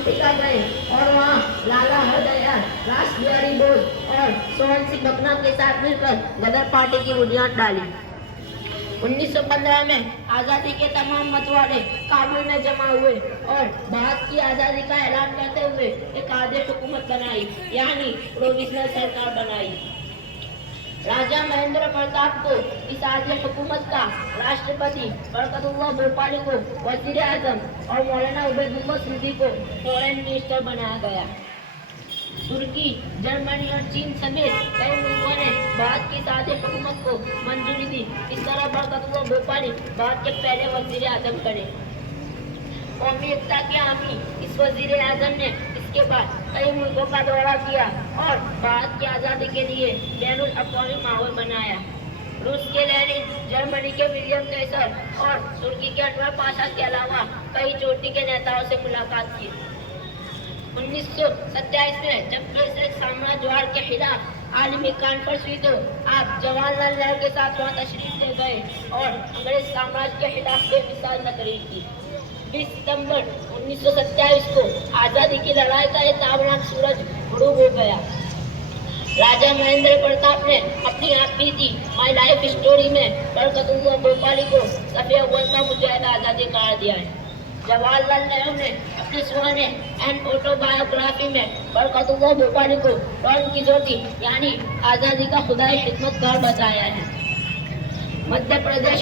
Africa गए और वहाँ लाला हरदयाल, रास बिहारी बोस और सोहन सिंह भकना के साथ मिलकर गदर पार्टी की बुनियाद डाली। 1915 में आजादी के तमाम मतवाले काबुल में जमा हुए और भारत की आजादी का ऐलान करते हुए एक आदेश हुकूमत बनाई, यानी प्रोविजनल सरकार बनाई। राजा महेंद्र प्रताप को इस आदेश हुकूमत का राष्ट्रपति, बरकतुल्लाह भोपाली को वजीर आजम और मौलाना उबैदुल्लाह सिद्दीकी को फॉरेन मिनिस्टर बनाया गया। तुर्की, जर्मनी और चीन समेत कई मुल्कों ने भारत की आदेश हुकूमत को मंजूरी दी। इस तरह बरकतुल्लाह भोपाली भारत के पहले वजीर आजम बने। कौमी एकता के हामी इस वजीर आजम ने इसके बाद कई मुल्कों का दौरा किया और भारत की आज़ादी के लिए बैनुल अक़वामी माहौल बनाया। रूस के लेनिन, जर्मनी के विलियम कैसर और तुर्की के अनवर पाशा के अलावा कई चोटी के नेताओं से मुलाकात की। 1927 में जब ब्रिटिश साम्राज्यवाद के खिलाफ आलमी कॉन्फ्रेंस हुई तो आप जवाहरलाल नेहरू के साथ वहाँ तशरीफ ले गए और अंग्रेज साम्राज्य के खिलाफ बेमिसाल तकरीर की। 20 सितंबर 1927 को आज़ादी की लड़ाई का एक ताबनाक सूरज गुरूब हो गया। राजा महेंद्र प्रताप ने अपनी आप बीती माई लाइफ स्टोरी में बरकतुल्लाह भोपाली को सफ़े अव्वल का मुजाहिद आज़ादी करार दिया है। जवाहरलाल नेहरू ने अपनी सुहाने एंड ऑटोबायोग्राफी में बरकतुल्लाह भोपाली को डॉन किशोर यानी आज़ादी का खुदाई खिदमतगार बताया है। मध्य प्रदेश